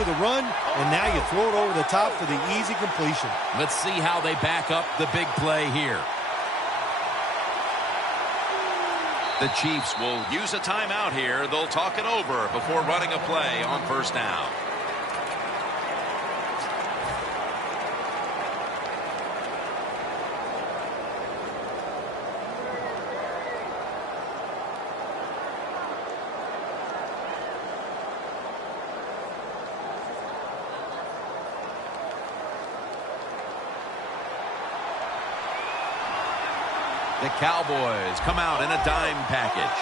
to the run, and now you throw it over the top for the easy completion. Let's see how they back up the big play here. The Chiefs will use a timeout here. They'll talk it over before running a play on first down. The Cowboys come out in a dime package.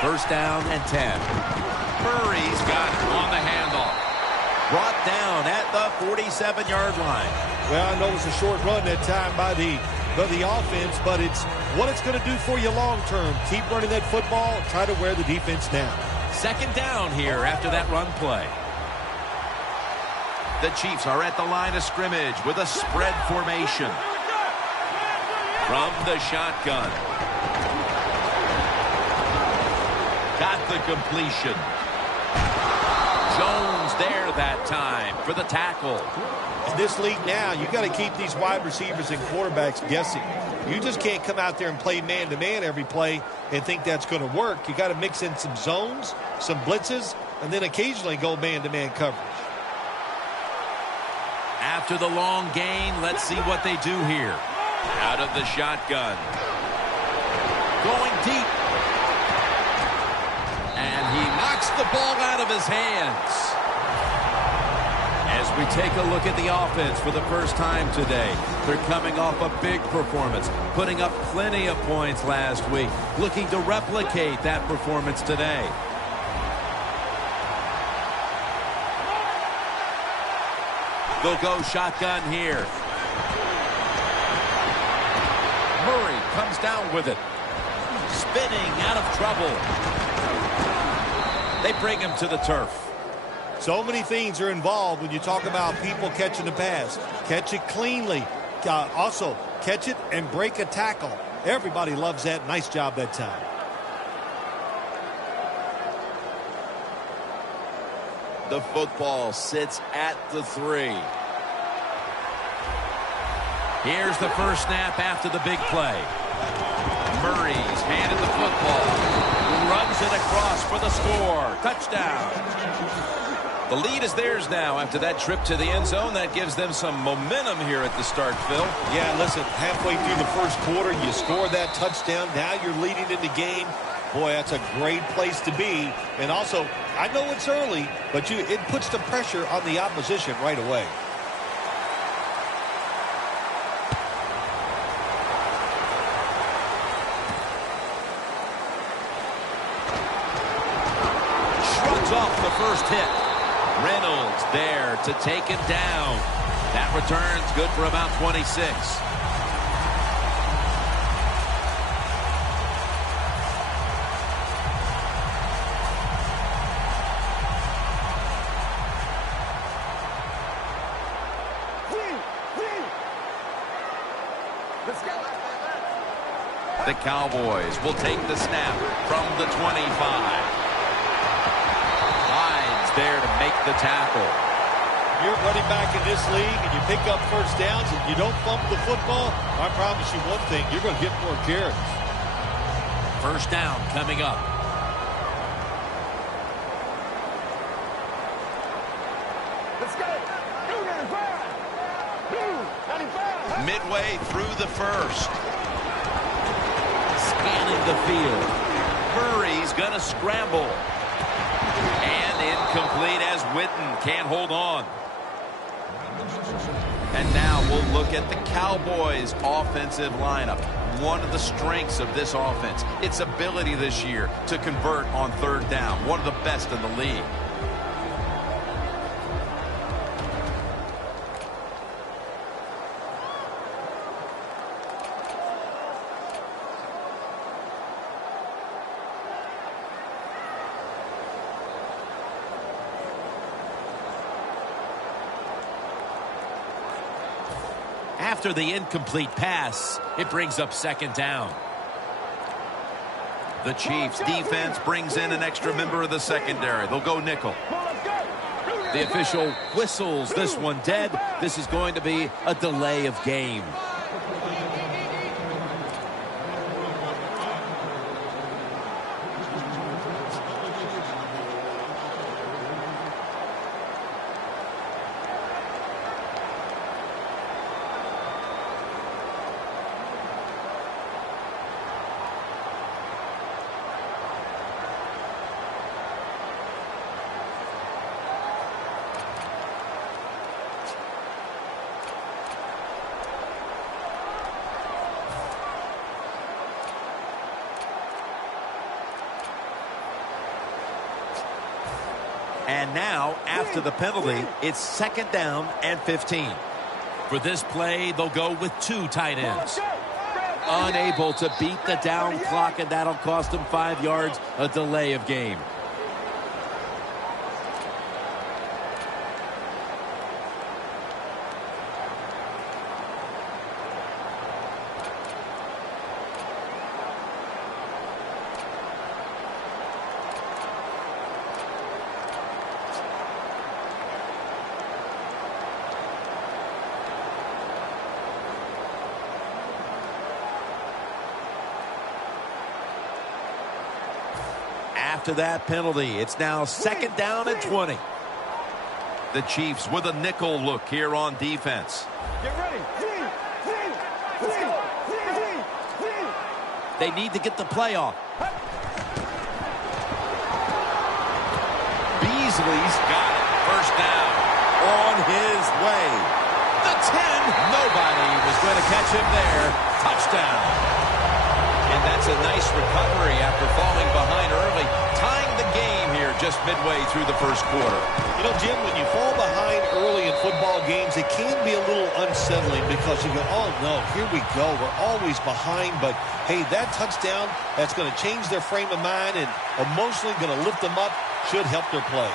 First down and 10. Murray's got it on the handoff. Brought down at the 47-yard line. Well, I know it's a short run that time by the offense, but it's what it's going to do for you long term. Keep running that football, try to wear the defense down. Second down here after that run play. The Chiefs are at the line of scrimmage with a spread formation. From the shotgun. Got the completion. Jones there that time for the tackle. In this league now, you got to keep these wide receivers and quarterbacks guessing. You just can't come out there and play man-to-man every play and think that's going to work. You got to mix in some zones, some blitzes, and then occasionally go man-to-man coverage. After the long gain, let's see what they do here. Out of the shotgun. Going deep. And he knocks the ball out of his hands. As we take a look at the offense for the first time today, they're coming off a big performance, putting up plenty of points last week, looking to replicate that performance today. They'll go shotgun here. Murray comes down with it. Spinning out of trouble. They bring him to the turf. So many things are involved when you talk about people catching the pass. Catch it cleanly. Also, catch it and break a tackle. Everybody loves that. Nice job that time. The football sits at the 3. Here's the first snap after the big play. Murray's handed the football. Runs it across for the score. Touchdown. The lead is theirs now after that trip to the end zone. That gives them some momentum here at the start, Phil. Yeah, listen, halfway through the first quarter, you score that touchdown. Now you're leading in the game. Boy, that's a great place to be. And also, I know it's early, but it puts the pressure on the opposition right away. Off the first hit. Reynolds there to take him down. That return's good for about 26. The Cowboys will take the snap from the 25. There to make the tackle. You're running back in this league and you pick up first downs and you don't bump the football, I promise you one thing, you're going to get more carries. First down coming up. Let's go. 295. Midway through the first. Scanning the field. Murray's going to scramble. And incomplete as Witten can't hold on. And now we'll look at the Cowboys' offensive lineup. One of the strengths of this offense, its ability this year to convert on third down. One of the best in the league. After the incomplete pass, it brings up second down. The Chiefs defense brings in an extra member of the secondary. They'll go nickel. The official whistles this one dead. This is going to be a delay of game. And now, after the penalty, it's 2nd down and 15. For this play, they'll go with 2 tight ends. Unable to beat the down clock, and that'll cost them 5 yards, a delay of game. After that penalty, it's now 2nd down and 20. The Chiefs with a nickel look here on defense. Get ready. They need to get the play off. Beasley's got it. 1st down. On his way. The 10. Nobody was going to catch him there. Touchdown. And that's a nice recovery after falling behind early. Tying the game here just midway through the 1st quarter. You know, Jim, when you fall behind early in football games, it can be a little unsettling because you go, oh, no, here we go. We're always behind. But, hey, that touchdown, that's going to change their frame of mind and emotionally going to lift them up, should help their play.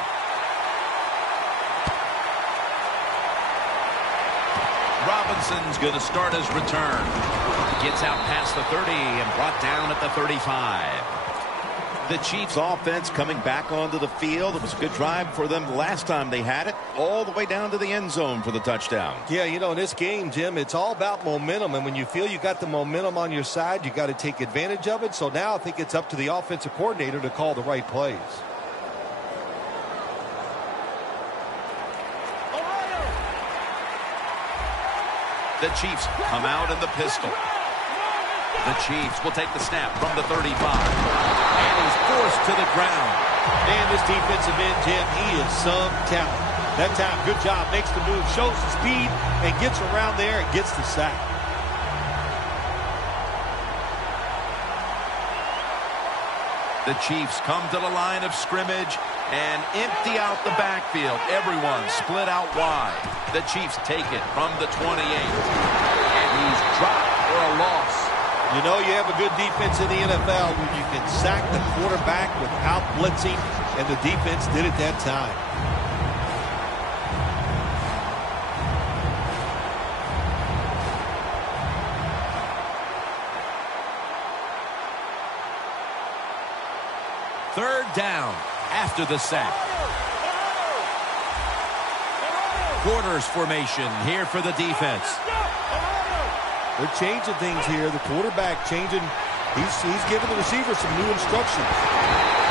Robinson's going to start his return. Gets out past the 30 and brought down at the 35. The Chiefs offense coming back onto the field. It was a good drive for them last time they had it, all the way down to the end zone for the touchdown. Yeah, you know, in this game, Jim, it's all about momentum. And when you feel you got the momentum on your side, you got to take advantage of it. So now I think it's up to the offensive coordinator to call the right plays. The Chiefs come out in the pistol. The Chiefs will take the snap from the 35. And he's forced to the ground. And this defensive end, Jim, he is some talent. That time, good job, makes the move, shows the speed, and gets around there and gets the sack. The Chiefs come to the line of scrimmage and empty out the backfield. Everyone split out wide. The Chiefs take it from the 28. And he's dropped for a loss. You know, you have a good defense in the NFL when you can sack the quarterback without blitzing, and the defense did it that time. Third down after the sack. Quarters formation here for the defense. They're changing things here. The quarterback changing. He's giving the receiver some new instructions.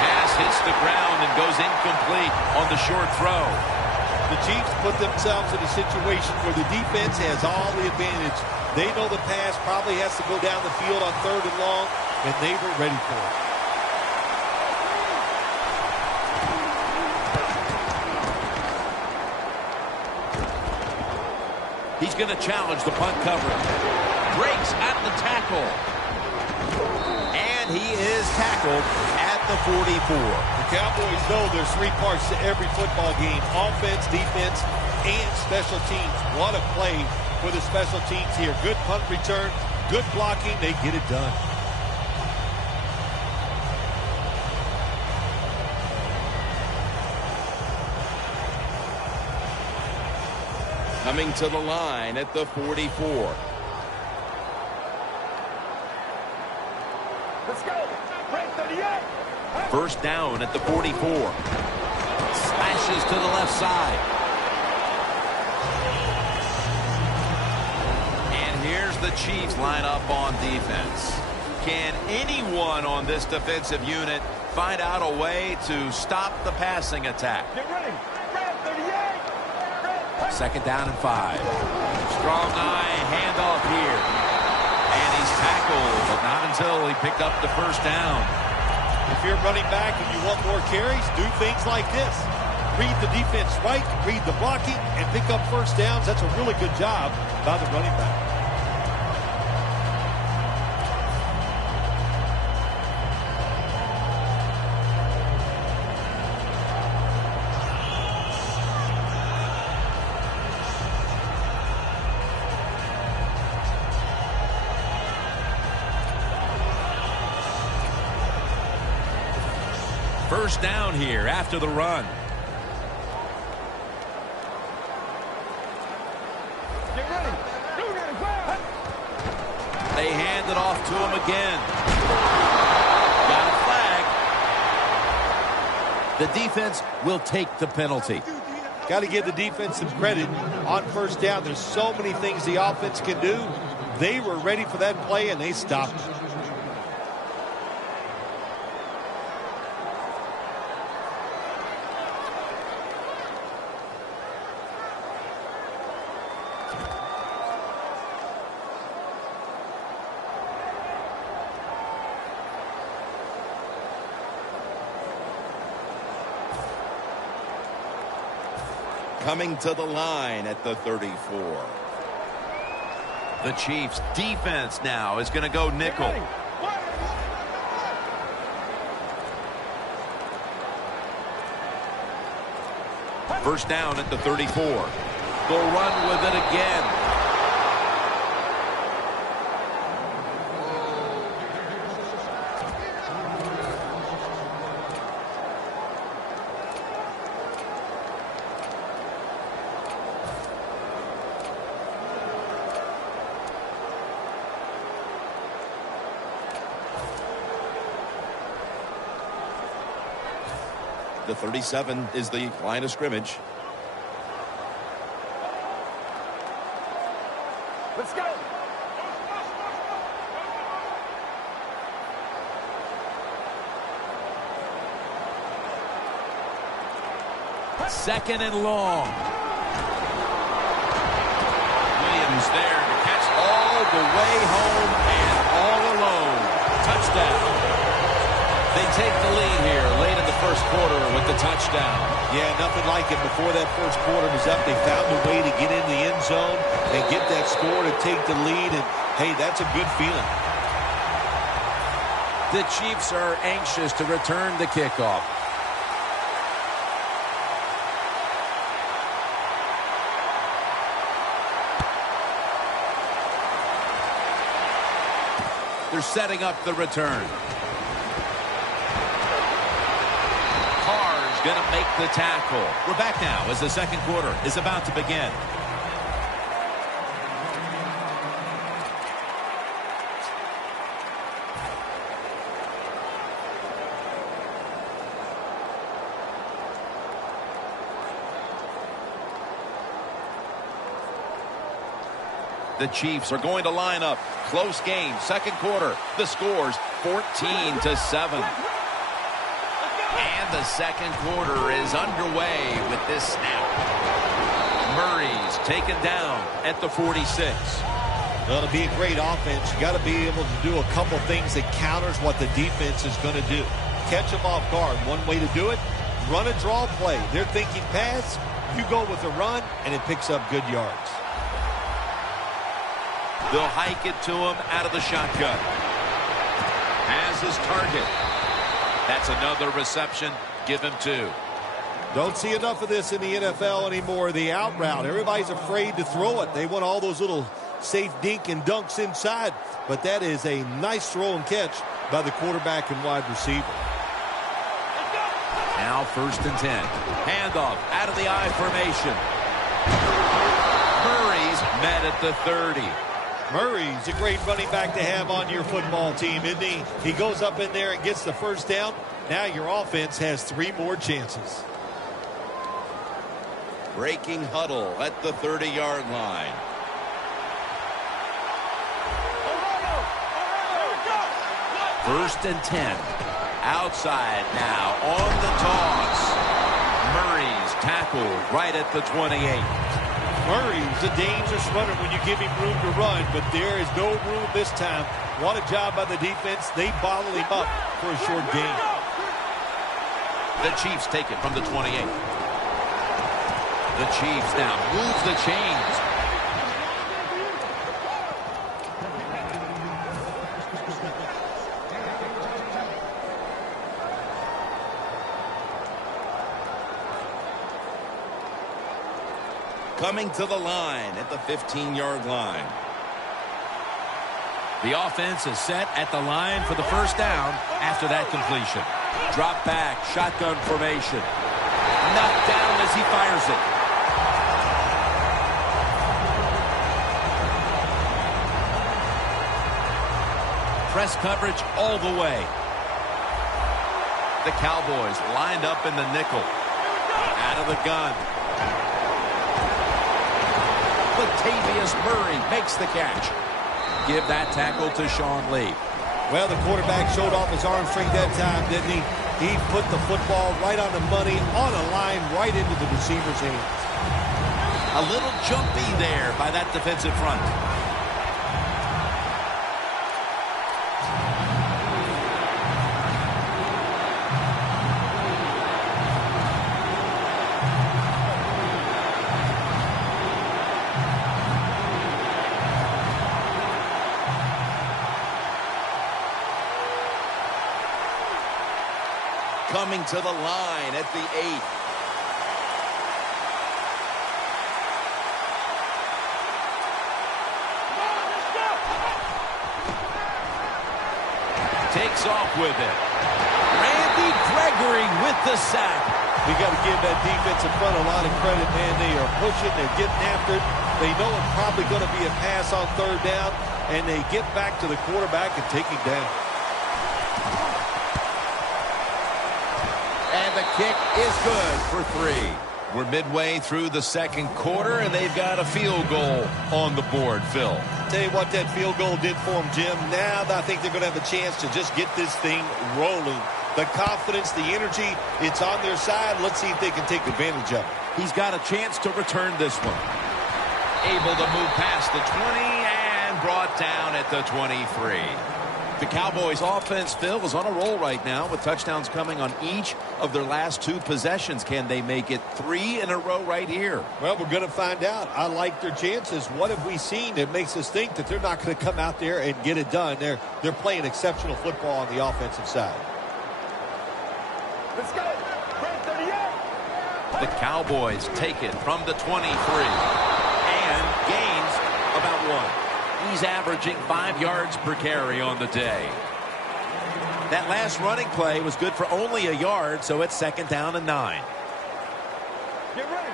Pass hits the ground and goes incomplete on the short throw. The Chiefs put themselves in a situation where the defense has all the advantage. They know the pass probably has to go down the field on 3rd and long, and they were ready for it. He's going to challenge the punt coverage. Breaks at the tackle. And he is tackled at the 44. The Cowboys know there's 3 parts to every football game: offense, defense, and special teams. What a play for the special teams here. Good punt return, good blocking. They get it done. Coming to the line at the 44. Let's go. Break 38. 1st down at the 44. Flashes to the left side. And here's the Chiefs line up on defense. Can anyone on this defensive unit find out a way to stop the passing attack? Get ready. Red 38. Second down and 5. Strong eye handoff here. And he's tackled, but not until he picked up the first down. If you're running back and you want more carries, do things like this. Read the defense right, read the blocking, and pick up first downs. That's a really good job by the running back. First down here after the run. Get ready. They hand it off to him again. Got a flag. The defense will take the penalty. Got to give the defense some credit on first down. There's so many things the offense can do. They were ready for that play, and they stopped it. Coming to the line at the 34. The Chiefs defense now is going to go nickel. First down at the 34. They'll run with it again. The 37 is the line of scrimmage. Let's go. Second and long. Williams there to catch all the way home and all alone. Touchdown. They take the lead here late in the first quarter with the touchdown. Yeah, nothing like it. Before that first quarter was up, they found a way to get in the end zone and get that score to take the lead. And, hey, that's a good feeling. The Chiefs are anxious to return the kickoff. They're setting up the return. Going to make the tackle. We're back now as the second quarter is about to begin. The Chiefs are going to line up. Close game, second quarter. The score's 14-7. And the second quarter is underway with this snap. Murray's taken down at the 46. Well, to be a great offense, you got to be able to do a couple things that counters what the defense is going to do. Catch them off guard. One way to do it, run a draw play. They're thinking pass, you go with a run, and it picks up good yards. They'll hike it to him out of the shotgun. Has his target. That's another reception. Give him 2. Don't see enough of this in the NFL anymore. The out route. Everybody's afraid to throw it. They want all those little safe dink and dunks inside. But that is a nice throw and catch by the quarterback and wide receiver. Now first and 10. Handoff out of the I formation. Murray's met at the 30. Murray's a great running back to have on your football team, isn't he? He goes up in there and gets the first down. Now your offense has 3 more chances. Breaking huddle at the 30-yard line. First and 10. Outside now on the toss. Murray's tackled right at the 28. Murray's a dangerous runner when you give him room to run, but there is no room this time. What a job by the defense. They bottle him up for a short gain. The Chiefs take it from the 28. The Chiefs now move the chains. Coming to the line at the 15-yard line. The offense is set at the line for the first down after that completion. Drop back, shotgun formation. Knocked down as he fires it. Press coverage all the way. The Cowboys lined up in the nickel. Out of the gun. Latavius Murray makes the catch. Give that tackle to Sean Lee. Well, the quarterback showed off his arm strength that time, didn't he? He put the football right on the money, on a line, right into the receiver's hands. A little jumpy there by that defensive front. Coming to the line at the 8. Takes off with it. Randy Gregory with the sack. We got to give that defensive front a lot of credit, man. They are pushing. They're getting after it. They know it's probably going to be a pass on third down, and they get back to the quarterback and take him down. And the kick is good for 3. We're midway through the second quarter, and they've got a field goal on the board, Phil. Tell you what that field goal did for them, Jim. Now I think they're going to have a chance to just get this thing rolling. The confidence, the energy, it's on their side. Let's see if they can take advantage of it. He's got a chance to return this one. Able to move past the 20 and brought down at the 23. The Cowboys offense, Phil, is on a roll right now with touchdowns coming on each of their last 2 possessions. Can they make it 3 in a row right here? Well, we're going to find out. I like their chances. What have we seen that makes us think that they're not going to come out there and get it done? They're playing exceptional football on the offensive side. Let's go. Red 38. The Cowboys take it from the 23 and gains about 1. He's averaging 5 yards per carry on the day. That last running play was good for only a yard, so it's 2nd down and 9. Get ready.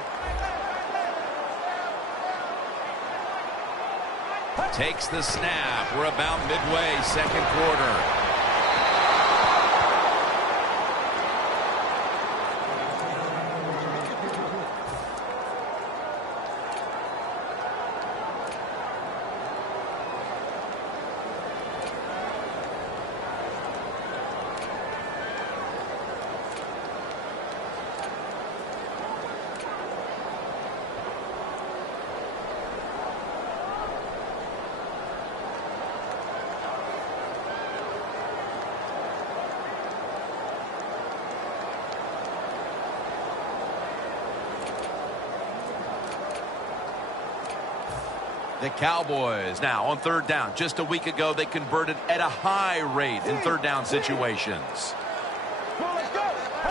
Takes the snap. We're about midway, second quarter. The Cowboys now on 3rd down. Just a week ago, they converted at a high rate in 3rd down situations.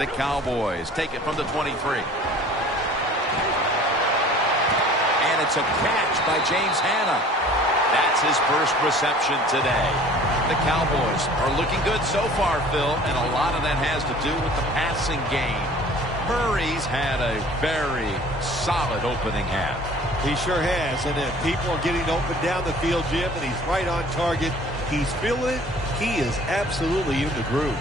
The Cowboys take it from the 23. And it's a catch by James Hanna. That's his first reception today. The Cowboys are looking good so far, Phil, and a lot of that has to do with the passing game. Murray's had a very solid opening half. He sure has, and people are getting open down the field, Jim, and he's right on target. He's feeling it. He is absolutely in the groove.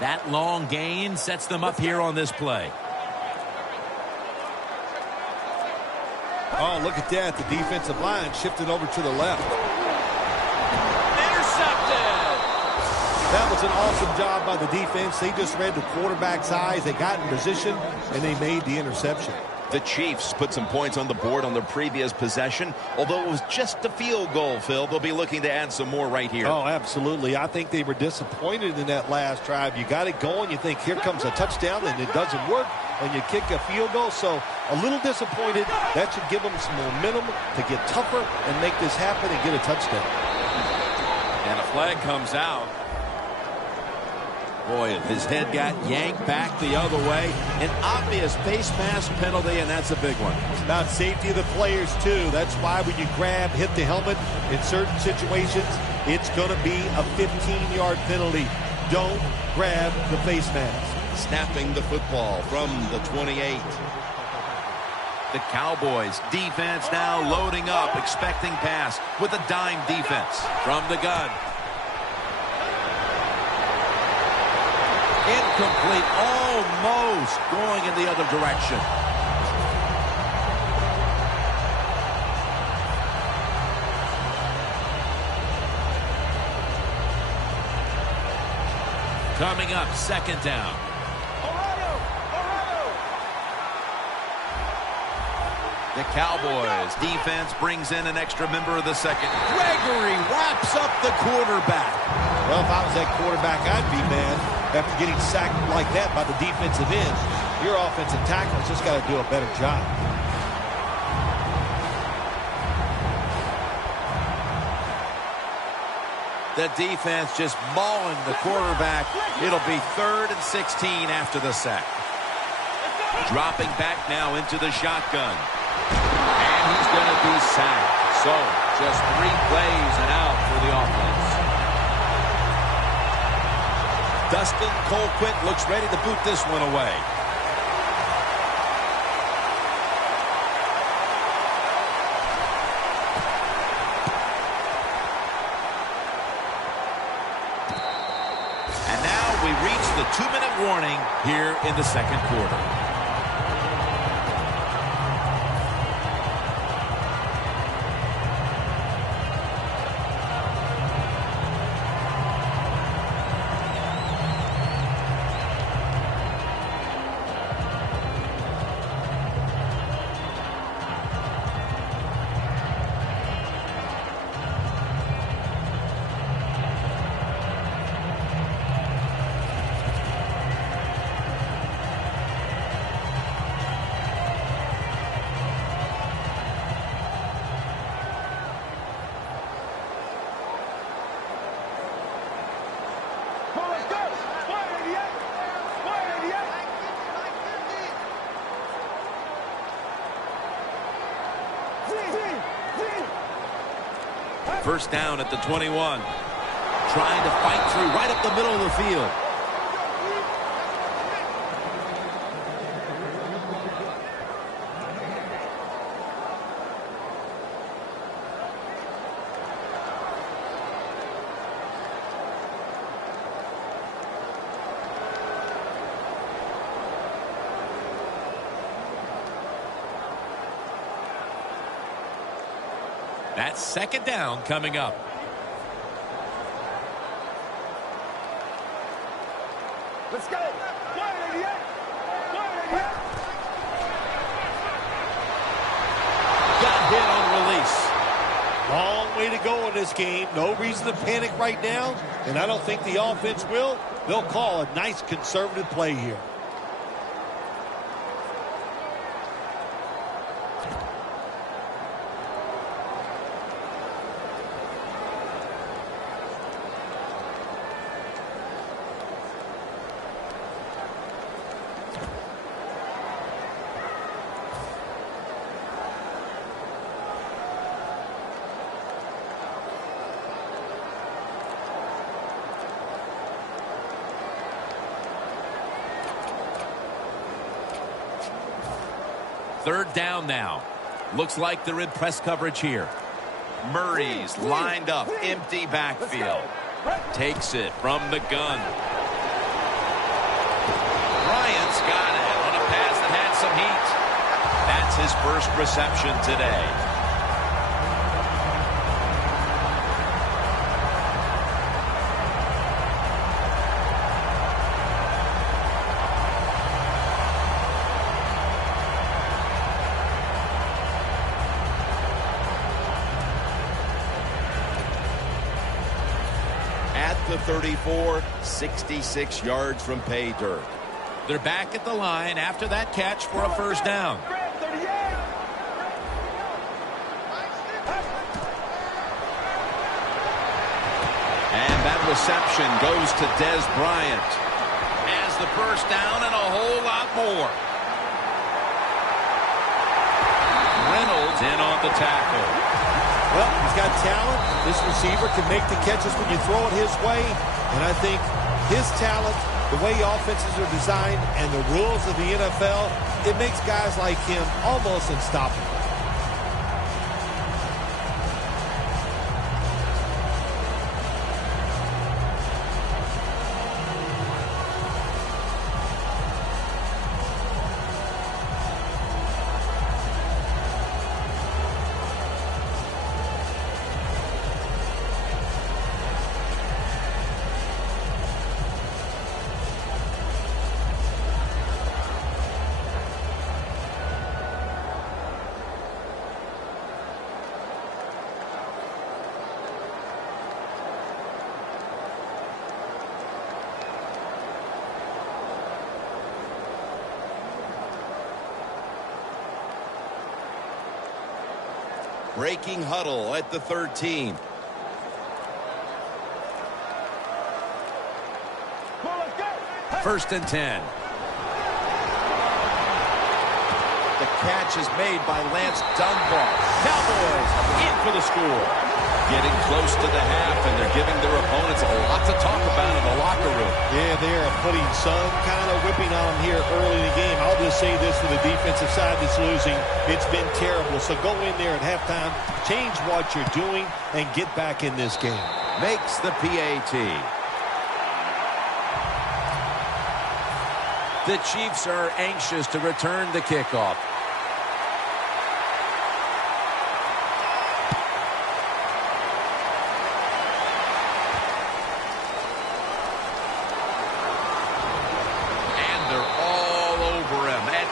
That long gain sets them up here on this play. Oh, look at that. The defensive line shifted over to the left. Intercepted. That was an awesome job by the defense. They just read the quarterback's eyes. They got in position, and they made the interception. The Chiefs put some points on the board on their previous possession. Although it was just a field goal, Phil, they'll be looking to add some more right here. Oh, absolutely. I think they were disappointed in that last drive. You got it going. You think, here comes a touchdown, and it doesn't work, and you kick a field goal. So a little disappointed. That should give them some momentum to get tougher and make this happen and get a touchdown. And a flag comes out. Boy, his head got yanked back the other way. An obvious face mask penalty, and that's a big one. It's about safety of the players, too. That's why when you grab, hit the helmet in certain situations, it's going to be a 15-yard penalty. Don't grab the face mask. Snapping the football from the 28. The Cowboys defense now loading up, expecting pass with a dime defense. From the gun. Incomplete, almost going in the other direction. Coming up, second down. The Cowboys defense brings in an extra member of the second. Gregory wraps up the quarterback. Well, if I was that quarterback, I'd be mad. After getting sacked like that by the defensive end, your offensive tackle's just got to do a better job. The defense just mauling the quarterback. It'll be 3rd and 16 after the sack. Dropping back now into the shotgun. And he's going to be sacked. So, just 3 plays and out for the offense. Dustin Colquitt looks ready to boot this one away. And now we reach the 2-minute warning here in the second quarter. First down at the 21. Trying to fight through right up the middle of the field. That's second down coming up. Let's go. Got hit on release. Long way to go in this game. No reason to panic right now, and I don't think the offense will. They'll call a nice conservative play here. Third down now. Looks like they're in press coverage here. Murray's lined up, empty backfield. Takes it from the gun. Bryant's got it on a pass that had some heat. That's his first reception today. At the 34, 66 yards from pay dirt. They're back at the line after that catch for a first down. And that reception goes to Dez Bryant. Has the first down and a whole lot more. Reynolds in on the tackle. Well, he's got talent. This receiver can make the catches when you throw it his way. And I think his talent, the way offenses are designed, and the rules of the NFL, it makes guys like him almost unstoppable. Breaking huddle at the 13. First and 10. The catch is made by Lance Dunbar. Cowboys in for the score. Getting close to the half, and they're giving their opponents a lot to talk about in the locker room. Yeah, they are putting some kind of whipping on them here early in the game. I'll just say this for the defensive side that's losing. It's been terrible. So go in there at halftime, change what you're doing, and get back in this game. Makes the PAT. The Chiefs are anxious to return the kickoff.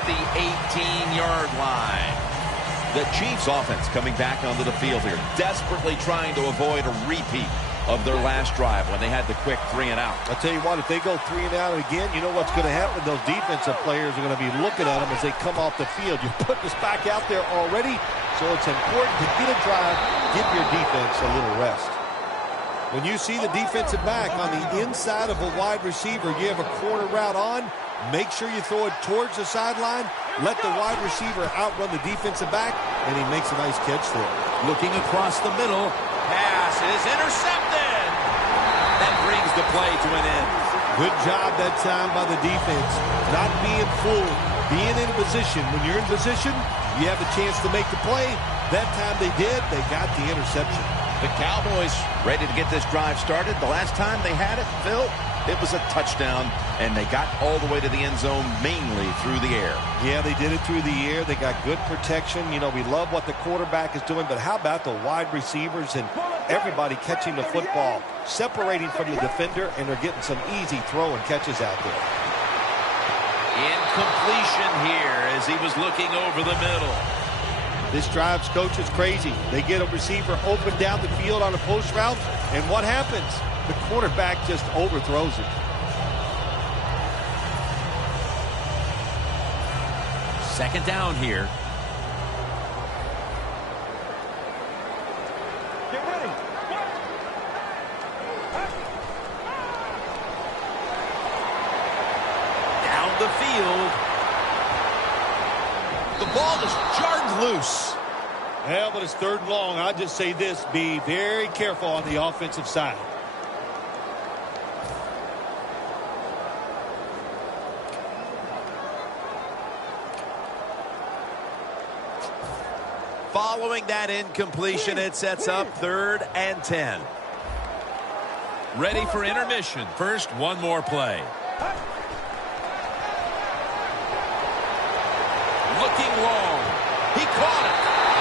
The 18-yard line. The Chiefs offense coming back onto the field here, desperately trying to avoid a repeat of their last drive when they had the quick 3 and out. I'll tell you what, if they go 3 and out again, you know what's going to happen? Those defensive players are going to be looking at them as they come off the field. You're putting us back out there already, so it's important to get a drive, give your defense a little rest. When you see the defensive back on the inside of a wide receiver, you have a corner route on, make sure you throw it towards the sideline, let the wide receiver outrun the defensive back, and he makes a nice catch there. Looking across the middle. Pass is intercepted. That brings the play to an end. Good job that time by the defense. Not being fooled, being in position. When you're in position, you have a chance to make the play. That time they did. They got the interception. The Cowboys ready to get this drive started. The last time they had it, Phil, it was a touchdown, and they got all the way to the end zone mainly through the air. Yeah, they did it through the air. They got good protection. You know, we love what the quarterback is doing, but how about the wide receivers and everybody catching the football, separating from the defender, and they're getting some easy throw and catches out there. Incompletion here as he was looking over the middle. This drive's coach is crazy. They get a receiver open down the field on a post route, and what happens? The quarterback just overthrows it. Second down here. Get ready. Down the field. The ball is jarred loose. Well, but it's third and long. I'll just say this, be very careful on the offensive side. Following that incompletion, it sets up 3rd and 10. Ready for intermission. First, one more play. caught it.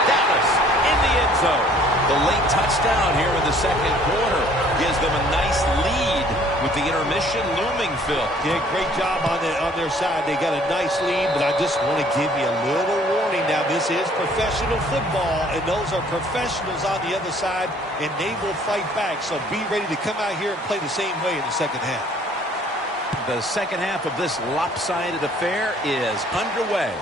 Dallas in the end zone. The late touchdown here in the second quarter gives them a nice lead with the intermission looming, Phil. Yeah, great job on their side. They got a nice lead, but I just want to give you a little warning now. This is professional football, and those are professionals on the other side, and they will fight back. So be ready to come out here and play the same way in the second half. The second half of this lopsided affair is underway.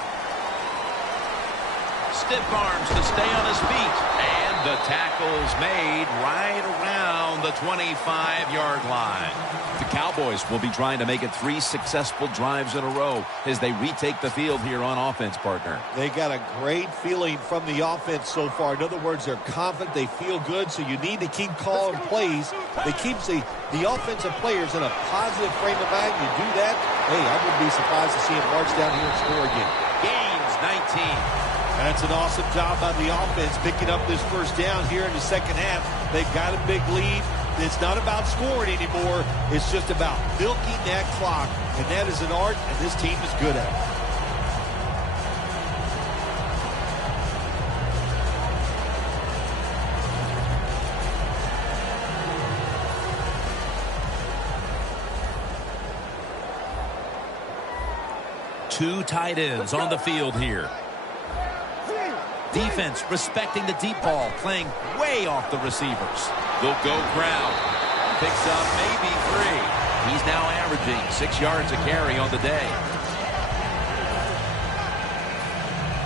Stiff arms to stay on his feet. And the tackle's made right around the 25-yard line. The Cowboys will be trying to make it 3 successful drives in a row as they retake the field here on offense, partner. They got a great feeling from the offense so far. In other words, they're confident. They feel good, so you need to keep calling plays. That keeps the offensive players in a positive frame of mind. You do that, hey, I wouldn't be surprised to see them march down here and score again. Gains 19. That's an awesome job by the offense picking up this first down here in the second half. They've got a big lead. It's not about scoring anymore. It's just about milking that clock, and that is an art, and this team is good at it. Two tight ends on the field here. Defense respecting the deep ball, playing way off the receivers. They'll go ground. Picks up maybe 3. He's now averaging 6 yards a carry on the day.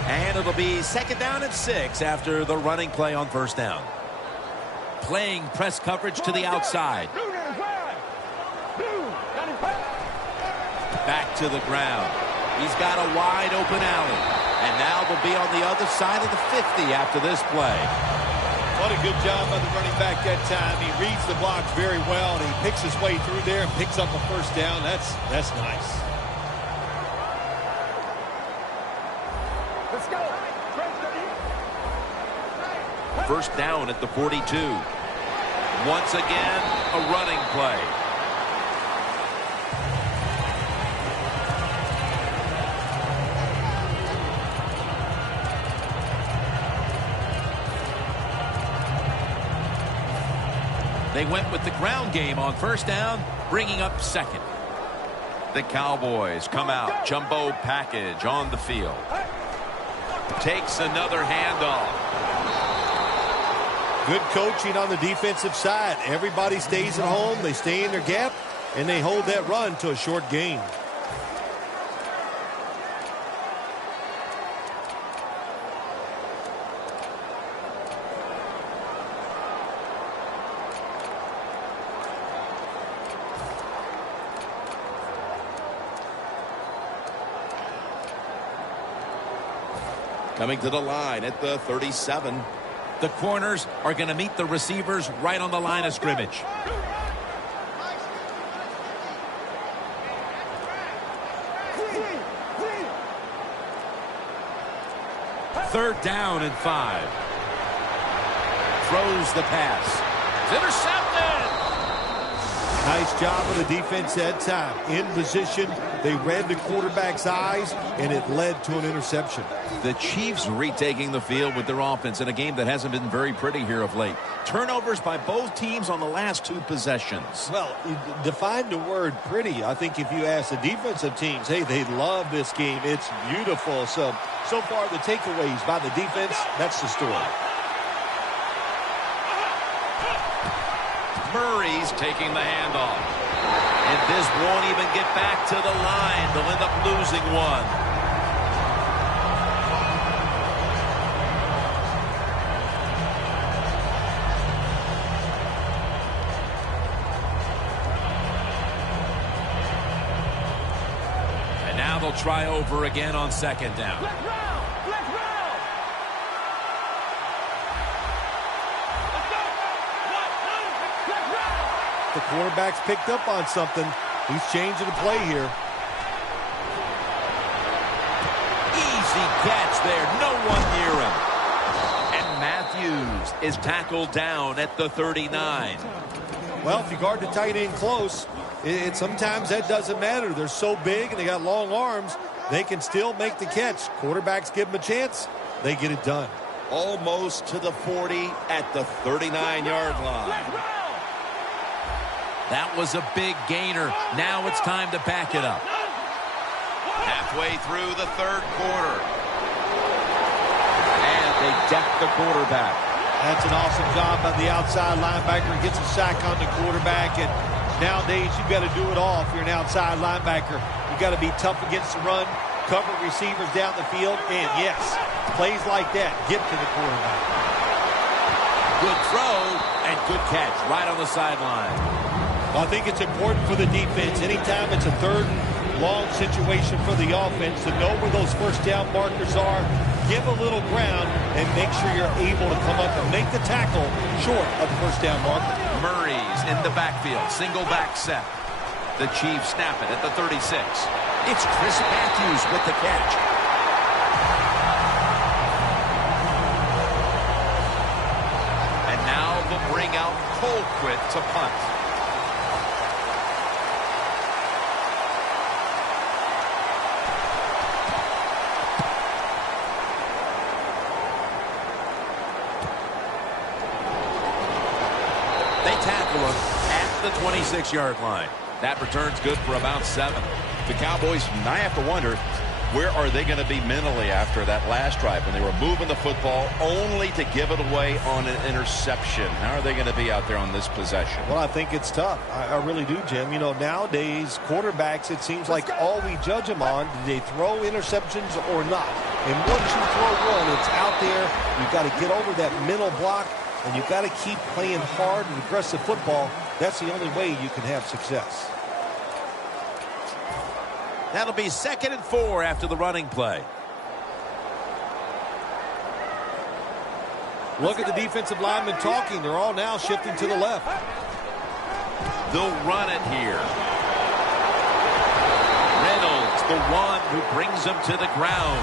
And it'll be second down and 6 after the running play on first down. Playing press coverage to the outside. Back to the ground. He's got a wide open alley. And now they'll be on the other side of the 50 after this play. What a good job by the running back that time. He reads the blocks very well, and he picks his way through there and picks up a first down. That's nice. Let's go. First down at the 42. Once again, a running play. They went with the ground game on first down, bringing up second. The Cowboys come out, jumbo package on the field. Takes another handoff. Good coaching on the defensive side. Everybody stays at home, they stay in their gap, and they hold that run to a short gain. Coming to the line at the 37. The corners are going to meet the receivers right on the line of scrimmage. Third down and 5. Throws the pass. It's intercepted. Nice job of the defense that time. In position, they read the quarterback's eyes, and it led to an interception. The Chiefs retaking the field with their offense in a game that hasn't been very pretty here of late. Turnovers by both teams on the last 2 possessions. Well, define the word pretty. I think if you ask the defensive teams, hey, they love this game. It's beautiful. So far the takeaways by the defense, that's the story. Murray's taking the handoff. And this won't even get back to the line. They'll end up losing one. And now they'll try over again on second down. The quarterback's picked up on something. He's changing the play here. Easy catch there. No one near him. And Matthews is tackled down at the 39. Well, if you guard the tight end close, sometimes that doesn't matter. They're so big and they got long arms, they can still make the catch. Quarterbacks give them a chance. they get it done. Almost to the 40 at the 39-yard line. That was a big gainer. Now it's time to back it up. Halfway through the third quarter. And they deck the quarterback. That's an awesome job by the outside linebacker. Gets a sack on the quarterback. And nowadays, you've got to do it all if you're an outside linebacker. You've got to be tough against the run, cover receivers down the field, and yes, plays like that get to the quarterback. Good throw and good catch right on the sideline. Well, I think it's important for the defense. Anytime it's a third and long situation for the offense to know where those first down markers are, give a little ground, and make sure you're able to come up and make the tackle short of the first down marker. Murray's in the backfield. Single back set. The Chiefs snap it at the 36. It's Chris Matthews with the catch. And now they'll bring out Colquitt to punt. They tackle him at the 26-yard line. That return's good for about 7. The Cowboys, I have to wonder, where are they going to be mentally after that last drive when they were moving the football only to give it away on an interception? How are they going to be out there on this possession? Well, I think it's tough. I really do, Jim. You know, nowadays, quarterbacks, it seems like all we judge them on, do they throw interceptions or not? And once you throw one, it's out there. You've got to get over that mental block, and you've got to keep playing hard and aggressive football. That's the only way you can have success. That'll be 2nd and 4 after the running play. Look at the defensive linemen talking. They're all now shifting to the left. They'll run it here. Reynolds, the one who brings them to the ground.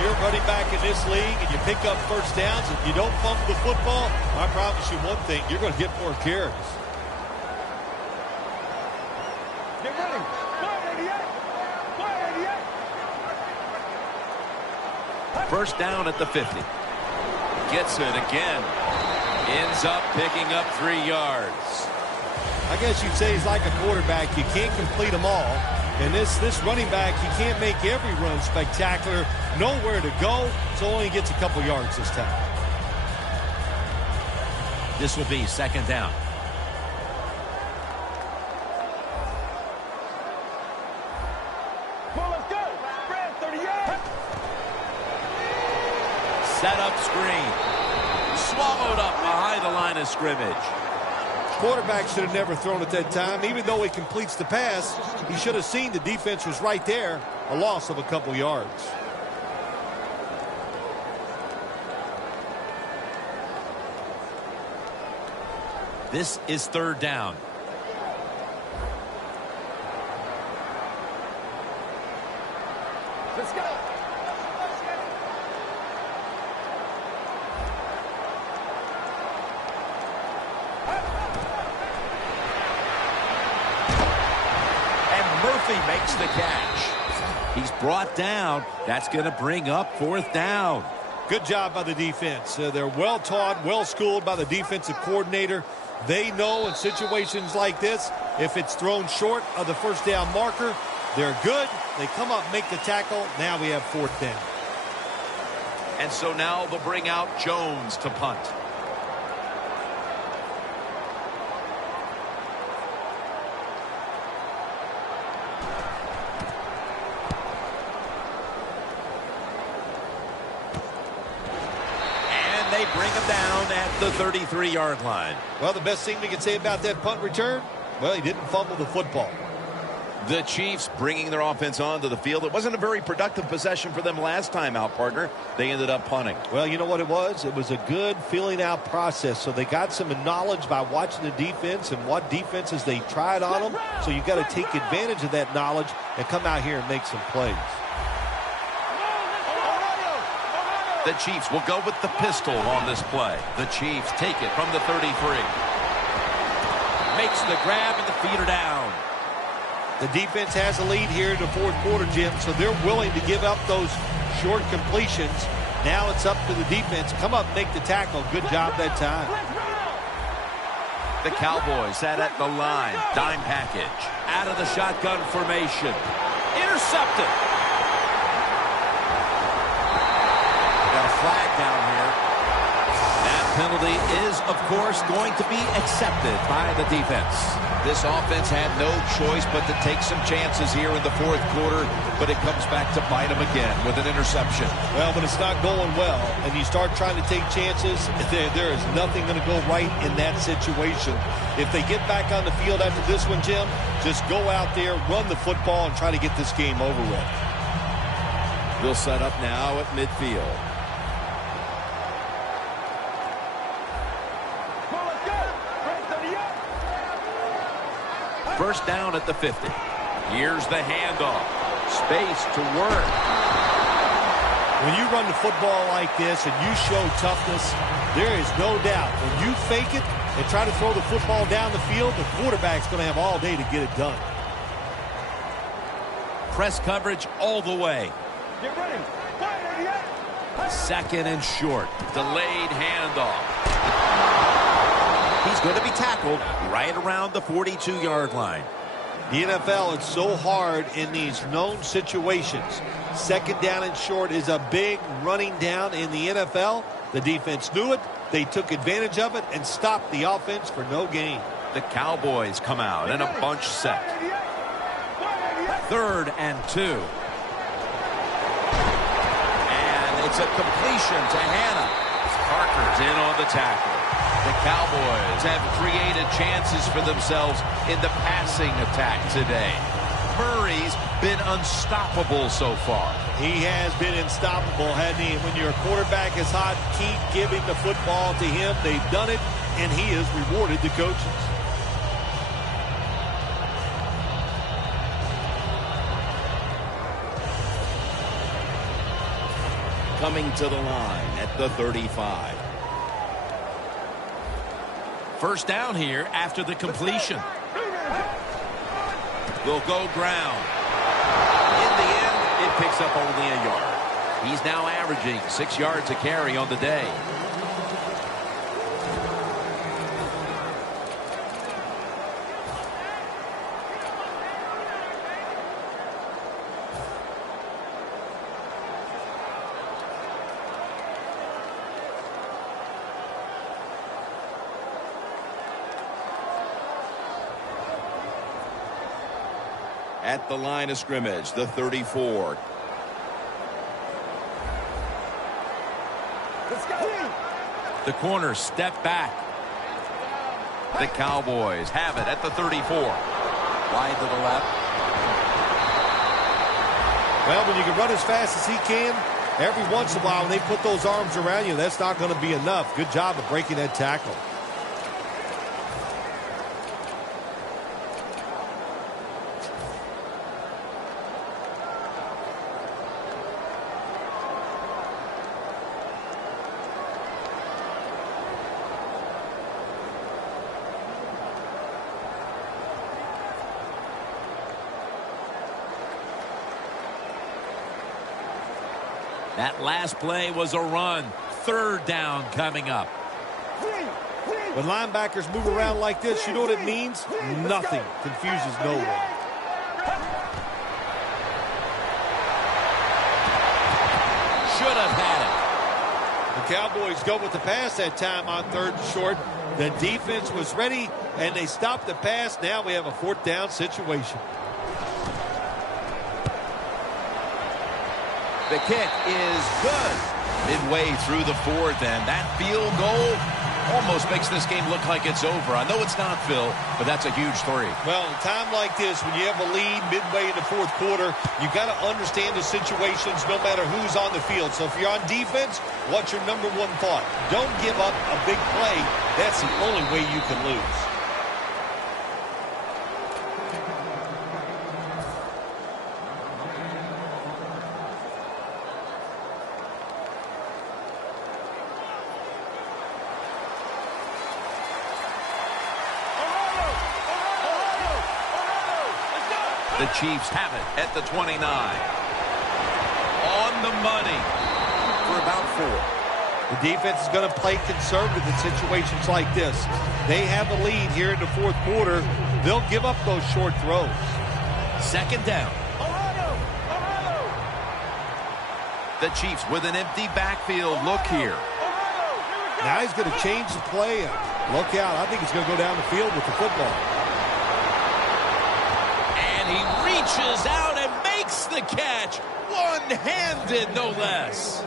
You're running back in this league and you pick up first downs. If you don't fumble the football, I promise you one thing, you're going to get more carries. Get ready. First down at the 50. Gets it again. Ends up picking up 3 yards. I guess you'd say he's like a quarterback. You can't complete them all. And this running back, he can't make every run spectacular. Nowhere to go, so only gets a couple yards this time. This will be 2nd down. Come on, let's go. Brad, 30 yards. Set up screen. Swallowed up behind the line of scrimmage. Quarterback should have never thrown at that time. Even though he completes the pass, he should have seen the defense was right there. A loss of a couple yards. This is 3rd down. Let's go. Murphy makes the catch. He's brought down. That's going to bring up 4th down. Good job by the defense. They're well taught, well schooled by the defensive coordinator. They know in situations like this, if it's thrown short of the first down marker, they're good. They come up, make the tackle. Now we have 4th down. And so now they'll bring out Jones to punt. They bring him down at the 33-yard line. Well, the best thing we can say about that punt return, well, he didn't fumble the football. The Chiefs bringing their offense onto the field. It wasn't a very productive possession for them last time out, partner. They ended up punting. Well, you know what it was? It was a good filling out process. So they got some knowledge by watching the defense and what defenses they tried on them. So you've got to take advantage of that knowledge and come out here and make some plays. The Chiefs will go with the pistol on this play. The Chiefs take it from the 33. Makes the grab and the feet are down. The defense has a lead here in the 4th quarter, Jim, so they're willing to give up those short completions Now it's up to the defense. Come up, make the tackle. Good job that time. The Cowboys sat at the line. Dime package. Out of the shotgun formation. Intercepted. Got a flag down here. That penalty is, of course, going to be accepted by the defense. This offense had no choice but to take some chances here in the fourth quarter, but it comes back to bite them again with an interception. Well, but it's not going well, and you start trying to take chances, there is nothing going to go right in that situation. If they get back on the field after this one, Jim, just go out there, run the football, and try to get this game over with. We'll set up now at midfield. First down at the 50. Here's the handoff. Space to work. When you run the football like this and you show toughness, there is no doubt when you fake it and try to throw the football down the field, the quarterback's going to have all day to get it done. Press coverage all the way. Get ready. Second and short. Delayed handoff. He's going to be tackled right around the 42-yard line. The NFL, it's so hard in these known situations. Second down and short is a big running down in the NFL. The defense knew it. They took advantage of it and stopped the offense for no gain. The Cowboys come out in a bunch set. Third and 2. And it's a completion to Hannah. Parker's in on the tackle. The Cowboys have created chances for themselves in the passing attack today. Murray's been unstoppable so far. He has been unstoppable, hasn't he? When your quarterback is hot, keep giving the football to him. They've done it, and he has rewarded the coaches. Coming to the line at the 35. First down here after the completion. Will go ground. In the end, it picks up only a yard. He's now averaging 6 yards a carry on the day. At the line of scrimmage, the 34. The corner step back. The Cowboys have it at the 34. Wide to the left. Well, when you can run as fast as he can, every once in a while when they put those arms around you, that's not going to be enough. Good job of breaking that tackle. That last play was a run. Third down coming up. When linebackers move around like this, you know what it means? Nothing. Confuses no one. Should have had The Cowboys go with the pass that time on third and short. The defense was ready, and they stopped the pass. Now we have a fourth down situation. The kick is good. Midway through the fourth, and that field goal almost makes this game look like it's over. I know it's not, Phil, but that's a huge three. Well, in a time like this, when you have a lead midway in the fourth quarter, you got to understand the situations no matter who's on the field. So if you're on defense, what's your number one thought? Don't give up a big play. That's the only way you can lose. The Chiefs have it at the 29. On the money. For about The defense is going to play conservative in situations like this. They have a lead here in the fourth quarter. They'll give up those short throws. Second down. The Chiefs with an empty backfield look here. Now he's going to change the play. Look out. I think he's going to go down the field with the football. And he reaches out and makes the catch. One-handed, no less.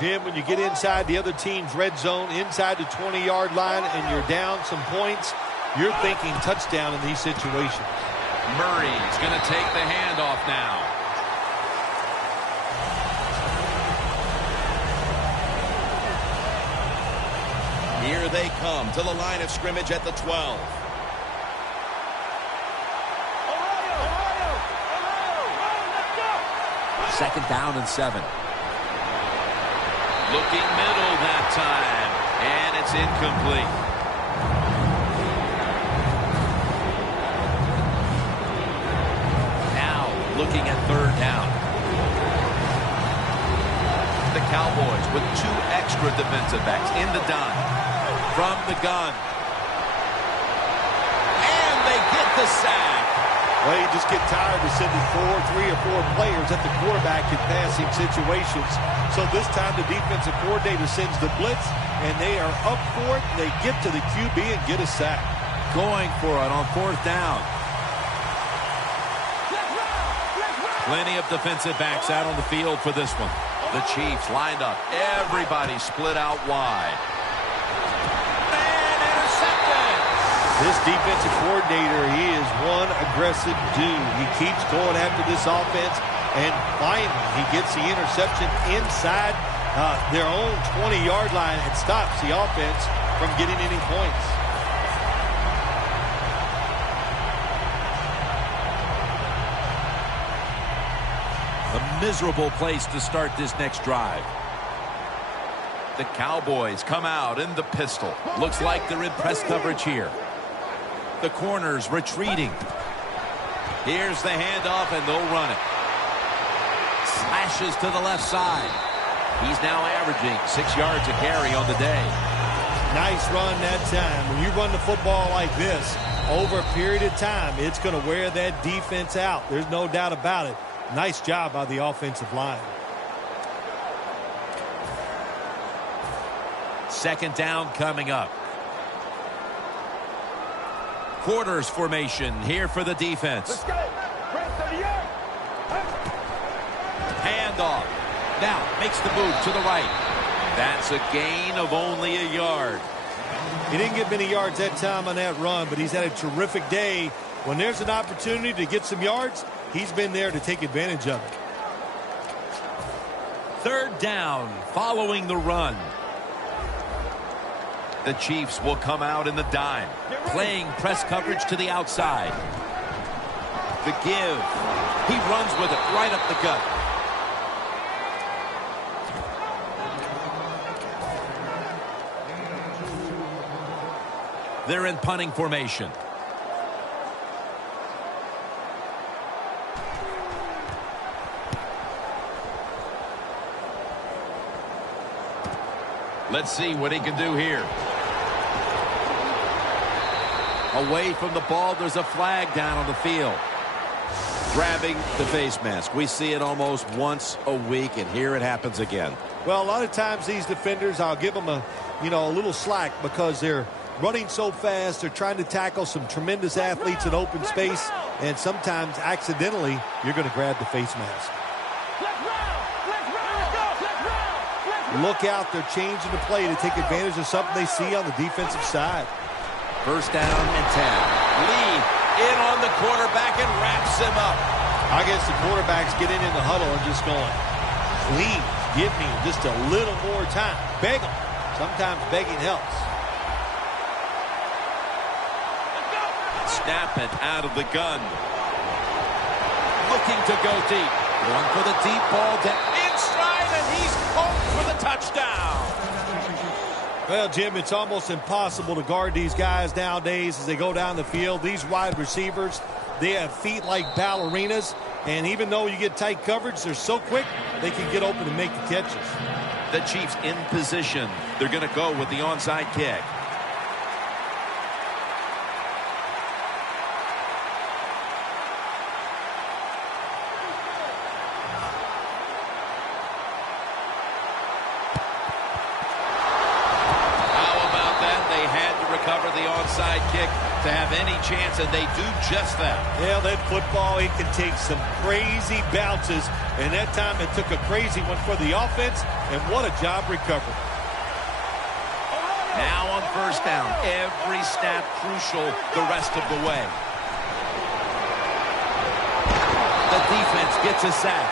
Jim, when you get inside the other team's red zone, inside the 20-yard line, and you're down some points, you're thinking touchdown in these situations. Murray's going to take the handoff now. Here they come to the line of scrimmage at the 12. Second down and 7. Looking middle that time, and it's incomplete. Now looking at third down. The Cowboys with 2 extra defensive backs in the dime. From the gun. And they get the sack. Well, you just get tired of sending 3 or 4 players at the quarterback in passing situations. So this time the defensive coordinator sends the blitz, and they are up for it. They get to the QB and get a sack. Going for it on fourth down. Plenty of defensive backs out on the field for this one. The Chiefs lined up. Everybody split out wide. And intercepted. This defensive coordinator, he is one aggressive dude. He keeps going after this offense, and finally he gets the interception inside their own 20-yard line and stops the offense from getting any points. A miserable place to start this next drive. The Cowboys come out in the pistol. Looks like they're in press coverage here. The corners retreating. Here's the handoff, and they'll run it. Slashes to the left side. He's now averaging 6 yards a carry on the day. Nice run that time. When you run the football like this, over a period of time, it's going to wear that defense out. There's no doubt about it. Nice job by the offensive line. Second down coming up. Quarters formation here for the defense. Handoff. Now makes the move to the right. That's a gain of only a yard. He didn't get many yards that time on that run, but he's had a terrific day. When there's an opportunity to get some yards, he's been there to take advantage of it. Third down following the run. The Chiefs will come out in the dime. Playing press coverage to the outside. The give. He runs with it right up the gut. They're in punting formation. Let's see what he can do here. Away from the ball, there's a flag down on the field. Grabbing the face mask. We see it almost once a week, and here it happens again. Well, a lot of times these defenders, I'll give them a little slack because they're running so fast. They're trying to tackle some tremendous athletes in open space, and sometimes accidentally you're going to grab the face mask. Look out, they're changing the play to take advantage of something they see on the defensive side. First down and 10. Lee in on the quarterback and wraps him up. I guess the quarterback's getting in the huddle and just going, please give me just a little more time. Beg them. Sometimes begging helps. Snap it out of the gun. Looking to go deep. Going for the deep ball to in stride, and he's home for the touchdown. Well, Jim, it's almost impossible to guard these guys nowadays as they go down the field. These wide receivers, they have feet like ballerinas, and even though you get tight coverage, they're so quick, they can get open and make the catches. The Chiefs in position. They're going to go with the onside kick. Recover the onside kick to have any chance, and they do just that. Yeah, that football, it can take some crazy bounces, and that time it took a crazy one for the offense, and what a job recovering. Now on first down, every snap crucial the rest of the way. The defense gets a sack.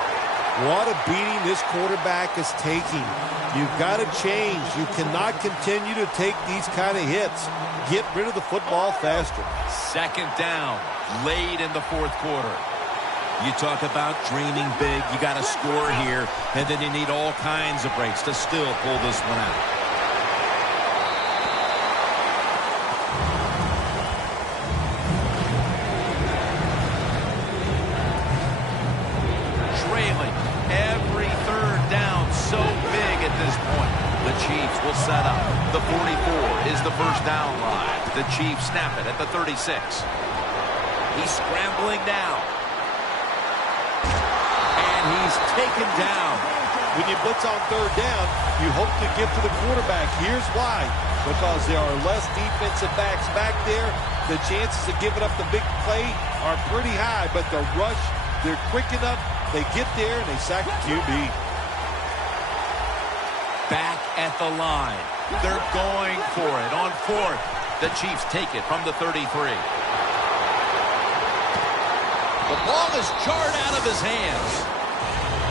What a beating this quarterback is taking. You've got to change. You cannot continue to take these kind of hits. Get rid of the football faster. Second down, late in the fourth quarter. You talk about dreaming big. You got to score here, and then you need all kinds of breaks to still pull this one out. Trailing every third down, so big at this point. The Chiefs will set up. The 44 is the first down line. The Chiefs snap it at the 36. He's scrambling now. And he's taken down. When you blitz on third down, you hope to get to the quarterback. Here's why. Because there are less defensive backs back there. The chances of giving up the big play are pretty high, but the rush, they're quick enough. They get there and they sack the QB. Back at the line. They're going for it on fourth. The Chiefs take it from the 33. The ball is jarred out of his hands.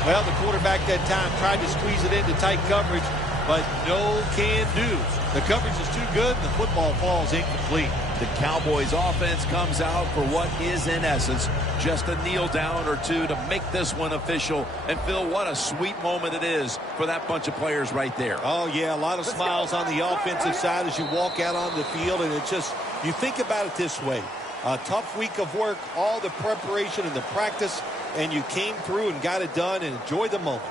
Well, the quarterback that time tried to squeeze it into tight coverage, but no can do. The coverage is too good, and the football falls incomplete. The Cowboys offense comes out for what is, in essence, just a kneel down or two to make this one official. And, Phil, what a sweet moment it is for that bunch of players right there. Oh, yeah, a lot of smiles on the offensive side as you walk out on the field. And it's just, you think about it this way. A tough week of work, all the preparation and the practice, and you came through and got it done and enjoyed the moment.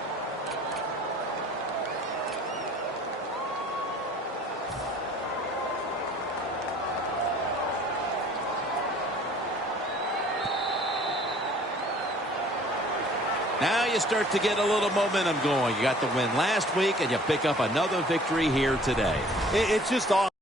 Now you start to get a little momentum going. You got the win last week, and you pick up another victory here today. It's just awesome.